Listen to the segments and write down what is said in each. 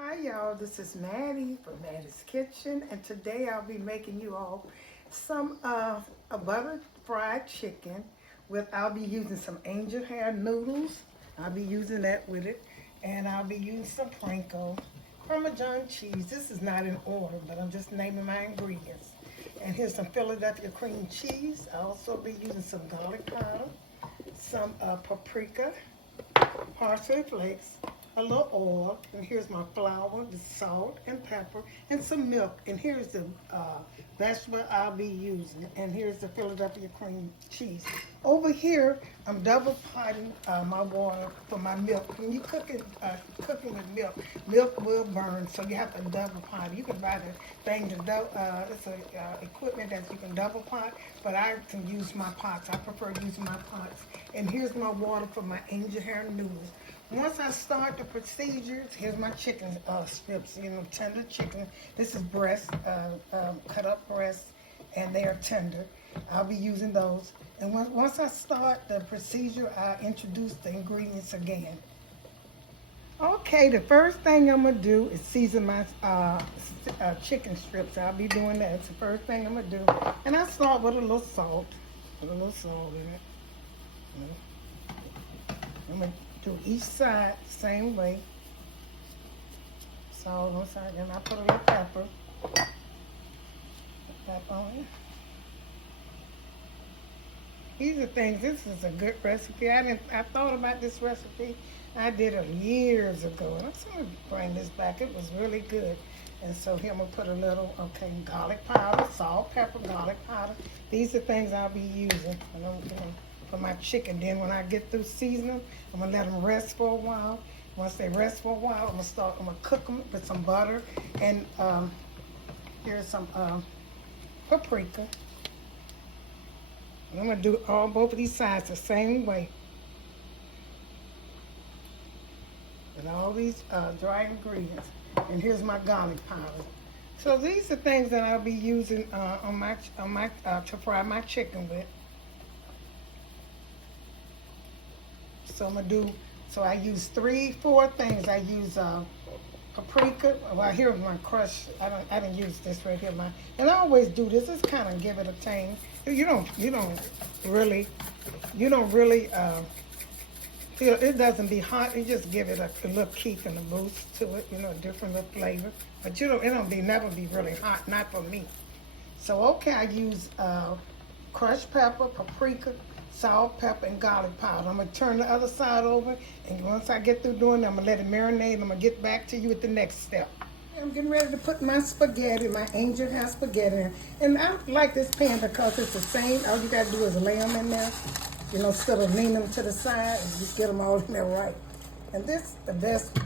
Hi y'all, this is Mattie from Mattie's Kitchen, and today I'll be making you all some a buttered fried chicken I'll be using some angel hair noodles. I'll be using that with it, and I'll be using some Franco, Parmesan cheese. This is not in order, but I'm just naming my ingredients. And here's some Philadelphia cream cheese. I'll also be using some garlic powder, some paprika, parsley flakes, a little oil, and here's my flour, the salt and pepper, and some milk. And here's the vegetable I'll be using. And here's the Philadelphia cream cheese. Over here, I'm double potting my water for my milk. When you cooking with milk, milk will burn, so you have to double pot. You can buy the thing to it's a equipment that you can double pot, but I can use my pots. I prefer using my pots. And here's my water for my angel hair noodles. Once I start the procedures, here's my chicken strips, tender chicken. This is breast, cut up breast, and they are tender. I'll be using those. And once I start the procedure, I introduce the ingredients again. Okay, the first thing I'm gonna do is season my chicken strips. I'll be doing that. It's the first thing I'm gonna do. And I start with a little salt. Put a little salt in it. I'm gonna do each side the same way. Salt on side, and I put a little pepper. Pepper on it. These are things. This is a good recipe. I thought about this recipe. I did it years ago, and I'm going to bring this back. It was really good. And so here I'm gonna put a little garlic powder, salt, pepper, garlic powder. These are things I'll be using. And I'm doing for my chicken. Then when I get through seasoning, I'm gonna let them rest for a while. Once they rest for a while, I'm gonna cook them with some butter. And here's some paprika. And I'm gonna do both of these sides the same way. And all these dry ingredients. And here's my garlic powder. So these are things that I'll be using to fry my chicken with. So I use 4 things. I use paprika. Well, here's my crush. I didn't use this right here. And I always do this. Just kind of give it a tang. You don't really feel it doesn't be hot. You just give it a little kick and a boost to it. A different little flavor. But it don't never be really hot. Not for me. So okay, I use crushed pepper, paprika, salt, pepper, and garlic powder. I'm going to turn the other side over, and once I get through doing that, I'm going to let it marinate, and I'm going to get back to you at the next step. I'm getting ready to put my spaghetti, my angel hair spaghetti in. And I like this pan because it's the same. All you got to do is lay them in there, instead of leaning them to the side, and just get them all in there right. And this is the best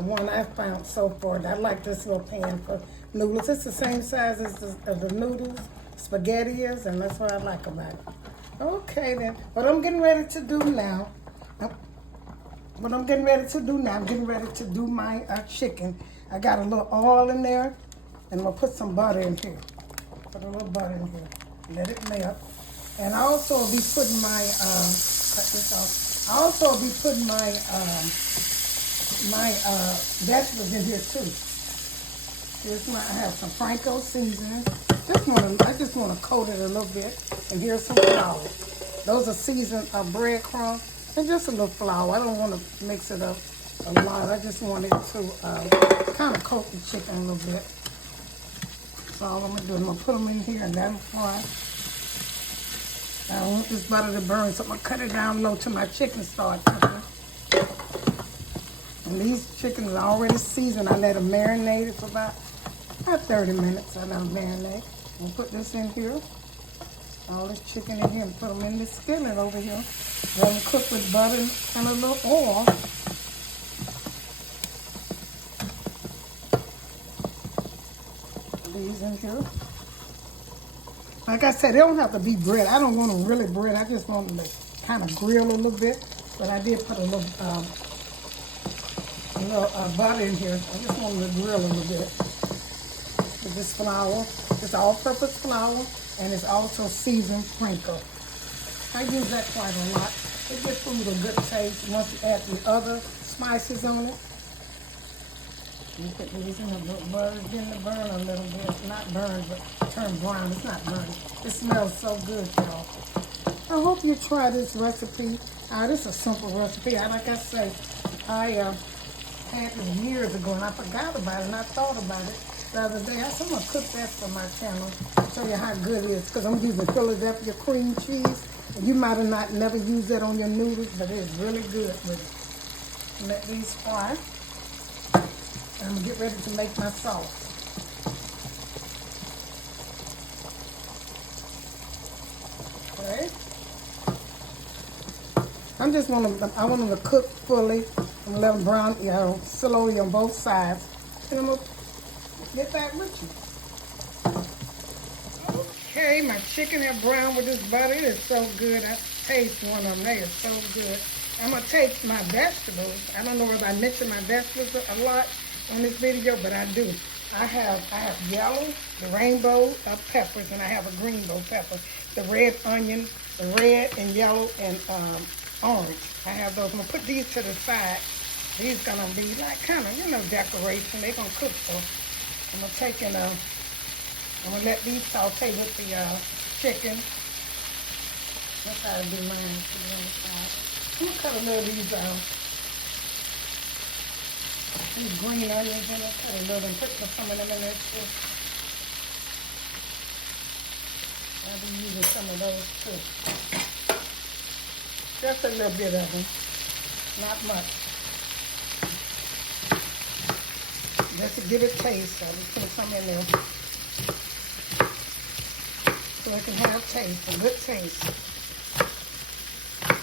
one I've found so far. I like this little pan for noodles. It's the same size as the noodles, spaghetti is, and that's what I like about it. Okay then, what I'm getting ready to do now, I'm getting ready to do my chicken. I got a little oil in there, and I'm gonna put some butter in here. Put a little butter in here, let it melt. And I also will be putting my, cut this off. I also will be putting my, vegetables in here too. I have some Franco seasoning. I just want to coat it a little bit. And here's some flour. Those are seasoned breadcrumbs and just a little flour. I don't want to mix it up a lot. I just want it to kind of coat the chicken a little bit. So all I'm going to do is I'm going to put them in here and let them fry. I don't want this butter to burn, so I'm going to cut it down low till my chicken start cooking. And these chickens are already seasoned. I let them marinate for about 30 minutes. I let them marinate. I'm going to put this in here. All this chicken in here and put them in this skillet over here. Let them cook with butter and a little oil. These in here. Like I said, they don't have to be bread. I don't want them really bread. I just want them to kind of grill a little bit. But I did put a little butter in here. I just want them to grill a little bit. With this flour. It's all-purpose flour, and it's also seasoned Franco. I use that quite a lot. It gives food a good taste once you add the other spices on it. You put these in the butter, getting to burn a little bit. Not burn, but turn brown. It's not burning. It smells so good, y'all. I hope you try this recipe. This is a simple recipe. Like I say, I had this years ago and I forgot about it and I thought about it the other day. I said I'm going to cook that for my channel and show you how good it is, because I'm using Philadelphia cream cheese. And you might have never used that on your noodles, but it's really good with it. Let these fry. And I'm going to get ready to make my sauce. Okay. I want them to cook fully. I'm going to let them brown, slowly on both sides. And I'm going to get back with you. Okay, my chicken have browned with this butter. It is so good. I taste one of them. They are so good. I'm going to take my vegetables. I don't know if I mentioned my vegetables a lot on this video, but I do. I have yellow, the rainbow peppers, and I have a green bow pepper. The red onion, the red and yellow and orange. I have those. I'm going to put these to the side. These going to be like kind of, decoration. They're going to cook, so I'm going to take and I'm going to let these saute with the chicken. That's how I do mine. I'm going to cut a little of these green onions in there. Cut a little and put some of them in there too. I'll be using some of those too. Just a little bit of them. Not much. Just to give it taste. I'll just put some in there. So it can have taste, a good taste.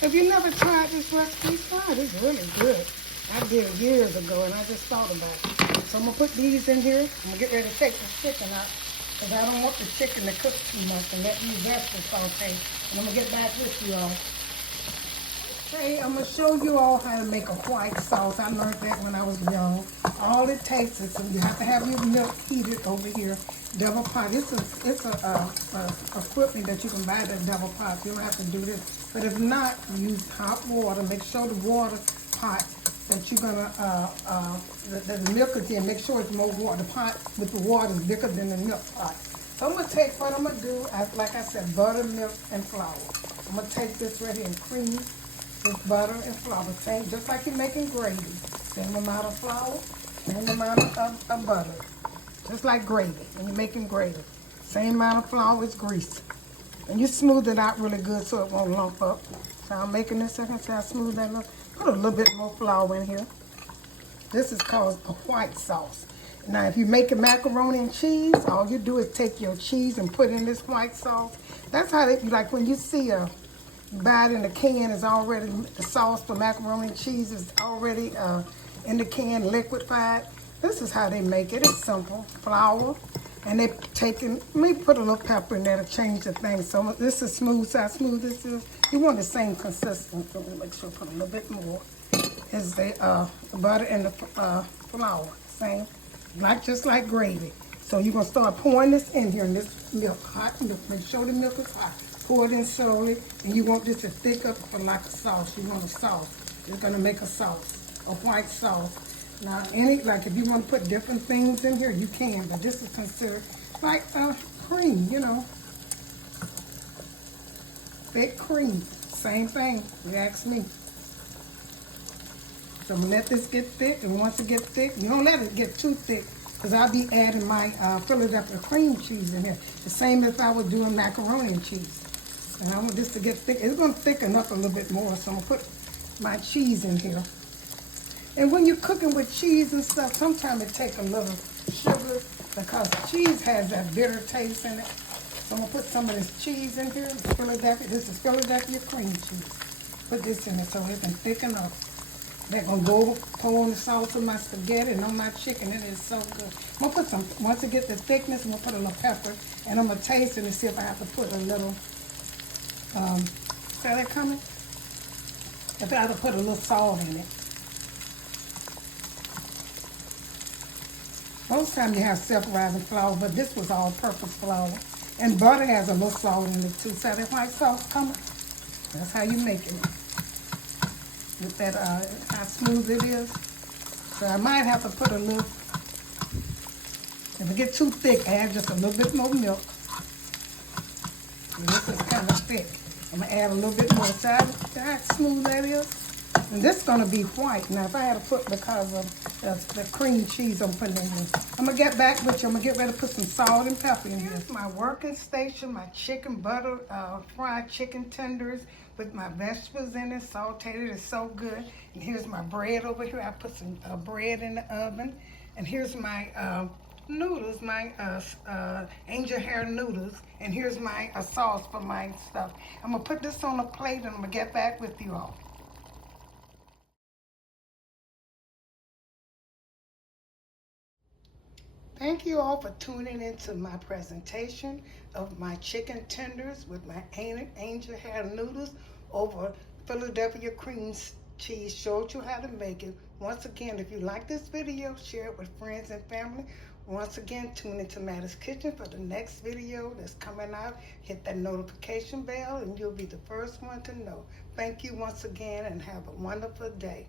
If you never tried this recipe, try it. It's really good. I did it years ago and I just thought about it. So I'm going to put these in here. I'm going to get ready to take the chicken out, because I don't want the chicken to cook too much, and let these vegetables saute. And I'm going to get back with you all. Okay, I'm going to show you all how to make a white sauce. I learned that when I was young. All it takes is you have to have your milk heated over here. Double pot. It's a equipment that you can buy at double pot. You don't have to do this. But if not, use hot water. Make sure the water pot that you're gonna the milk is in. Make sure it's more water. The pot with the water is bigger than the milk pot. So I'm gonna take what I'm gonna do. Like I said, butter, milk, and flour. I'm gonna take this right here and cream this butter and flour. Same, just like you're making gravy. Same amount of flour, same amount of butter. Just like gravy, when you're making gravy. Same amount of flour as grease. And you smooth it out really good so it won't lump up. So I'm making this, I can say I smooth that up. Put a little bit more flour in here. This is called a white sauce. Now, if you're making macaroni and cheese, all you do is take your cheese and put in this white sauce. That's how they, like when you see buy it in the can, is already, the sauce for macaroni and cheese is already in the can, liquefied. This is how they make it. It's simple. Flour. And they're taking, maybe put a little pepper in there to change the thing. So this is smooth. See how smooth this is? You want the same consistency. So make sure put a little bit more. Is the butter and the flour. Same. Just like gravy. So you're going to start pouring this in here in this milk. Hot milk. Make sure the milk is hot. Pour it in slowly. And you want this to thick up for like a sauce. You want a sauce. It's going to make a sauce. A white sauce. Now, like if you want to put different things in here, you can, but this is considered like cream, thick cream. Same thing, you ask me. So I'm going to let this get thick, and once it gets thick, you don't let it get too thick, because I'll be adding my Philadelphia cream cheese in here, the same as I would doing macaroni and cheese. And I want this to get thick. It's going to thicken up a little bit more, so I'm going to put my cheese in here. And when you're cooking with cheese and stuff, sometimes it takes a little sugar, because cheese has that bitter taste in it. So I'm going to put some of this cheese in here. This is Philadelphia cream cheese. Put this in it so it can thicken up. They're going to pour on the sauce on my spaghetti and on my chicken. It is so good. I'm going to put some, once it gets the thickness, I'm going to put a little pepper. And I'm going to taste it and see if I have to put a little, is that coming? If I have to put a little salt in it. Most times you have self-rising flour, but this was all-purpose flour. And butter has a little salt in it too. So that white sauce coming, that's how you make it. With that, how smooth it is. So I might have to put a little If it get too thick, add just a little bit more milk. And this is kind of thick. I'm gonna add a little bit more. See how smooth that is? And this is gonna be white. Now, if I had to put, because of the cream cheese I'm putting in here, I'm gonna get back with you. I'm gonna get ready to put some salt and pepper in here. Here's my working station, my chicken butter, fried chicken tenders with my vegetables in it, sauteed. It's so good. And here's my bread over here. I put some bread in the oven. And here's my noodles, my angel hair noodles, and here's my sauce for my stuff. I'm gonna put this on a plate and I'm gonna get back with you all. Thank you all for tuning into my presentation of my chicken tenders with my angel hair noodles over Philadelphia cream cheese. Showed you how to make it. Once again, if you like this video, share it with friends and family. Once again, tune into Mattie's Kitchen for the next video that's coming out. Hit that notification bell and you'll be the first one to know. Thank you once again and have a wonderful day.